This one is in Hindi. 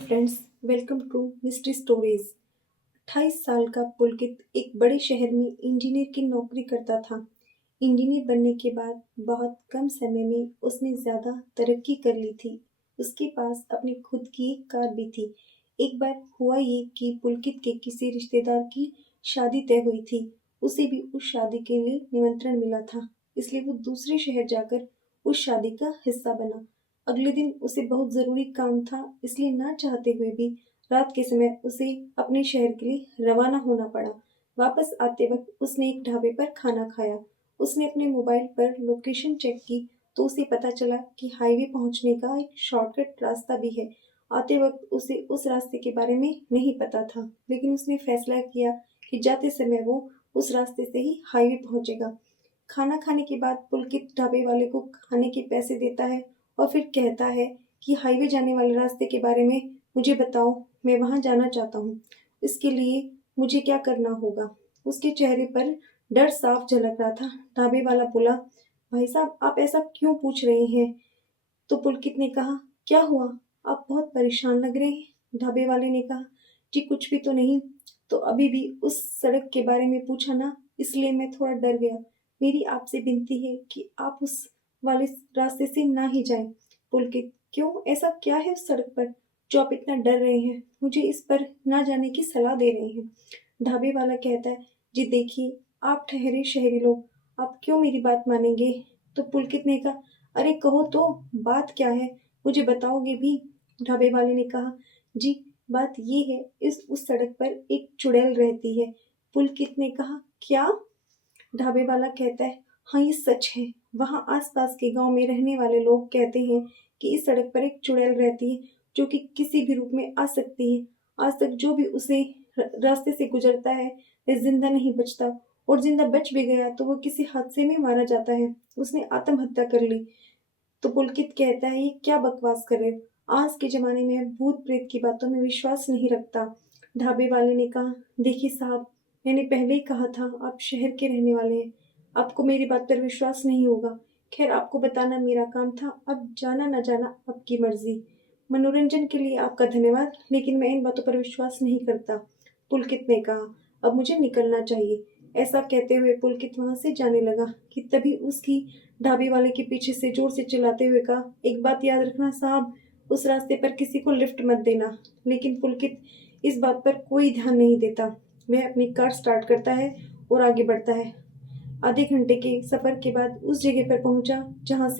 Friends, welcome to mystery stories. 28 साल का पुलकित एक बड़े शहर में इंजीनियर की नौकरी करता था। इंजीनियर बनने के बाद बहुत कम समय में उसने ज़्यादा तरक्की कर ली थी। उसके पास अपनी खुद की एक कार भी थी। एक बार हुआ ये कि पुलकित के किसी रिश्तेदार की शादी तय हुई थी। उसे भी उस शादी के लिए निमंत्रण मिला था, इसलिए वो दूसरे शहर जाकर उस शादी का हिस्सा बना। अगले दिन उसे बहुत ज़रूरी काम था, इसलिए ना चाहते हुए भी रात के समय उसे अपने शहर के लिए रवाना होना पड़ा। वापस आते वक्त उसने एक ढाबे पर खाना खाया। उसने अपने मोबाइल पर लोकेशन चेक की तो उसे पता चला कि हाईवे पहुंचने का एक शॉर्टकट रास्ता भी है। आते वक्त उसे उस रास्ते के बारे में नहीं पता था, लेकिन उसने फैसला किया कि जाते समय वो उस रास्ते से ही हाईवे पहुंचेगा। खाना खाने के बाद पुलकित ढाबे वाले को खाने के पैसे देता है और फिर कहता है कि हाईवे जाने वाले रास्ते के बारे में मुझे बताओ, मैं वहां जाना चाहता हूँ। इसके लिए मुझे क्या करना होगा? उसके चेहरे पर डर साफ झलक रहा था। ढाबे वाला बोला, भाई साहब, आप ऐसा क्यों पूछ रहे हैं? तो पुलकित ने कहा, क्या हुआ? आप बहुत परेशान लग रहे हैं। ढाबे वाले ने कहा, जी कुछ भी तो नहीं। तो अभी भी उस सड़क के बारे में पूछा ना, इसलिए मैं थोड़ा डर गया। मेरी आपसे विनती है कि आप उस वाले रास्ते से ना ही जाएं। पुलकित, क्यों? ऐसा क्या है उस सड़क पर जो आप इतना डर रहे हैं? मुझे इस पर ना जाने की सलाह दे रहे हैं। ढाबे वाला कहता है, जी देखिए, आप ठहरे शहरी लोग, आप क्यों मेरी बात मानेंगे? तो पुलकित ने कहा, अरे कहो तो, बात क्या है? मुझे बताओगे भी? ढाबे वाले ने कहा, जी बात ये है, इस उस सड़क पर एक चुड़ैल रहती है। पुलकित ने कहा, क्या? ढाबे वाला कहता है, हाँ ये सच है। वहाँ आसपास के गांव में रहने वाले लोग कहते हैं कि इस सड़क पर एक चुड़ैल रहती है जो कि किसी भी रूप में आ सकती है। आज तक जो भी उसे रास्ते से गुजरता है वह जिंदा नहीं बचता, और जिंदा बच भी गया तो वो किसी हादसे में मारा जाता है। उसने आत्महत्या कर ली। तो पुलकित कहता है, ये क्या बकवास कर रहे हो? आज के जमाने में भूत प्रेत की बातों में विश्वास नहीं रखता। ढाबे वाले ने कहा, देखिए साहब, मैंने पहले ही कहा था आप शहर के रहने वाले हैं, आपको मेरी बात पर विश्वास नहीं होगा। खैर, आपको बताना मेरा काम था, अब जाना न जाना आपकी मर्जी। मनोरंजन के लिए आपका धन्यवाद, लेकिन मैं इन बातों पर विश्वास नहीं करता। पुलकित ने कहा, अब मुझे निकलना चाहिए। ऐसा कहते हुए पुलकित वहां से जाने लगा कि तभी उसकी ढाबे वाले के पीछे से जोर से चिल्लाते हुए कहा, एक बात याद रखना साहब, उस रास्ते पर किसी को लिफ्ट मत देना। लेकिन पुलकित इस बात पर कोई ध्यान नहीं देता। वह अपनी कार स्टार्ट करता है और आगे बढ़ता है। आधे घंटे के सफर के बाद उस जगह पर पहुंचा जहां से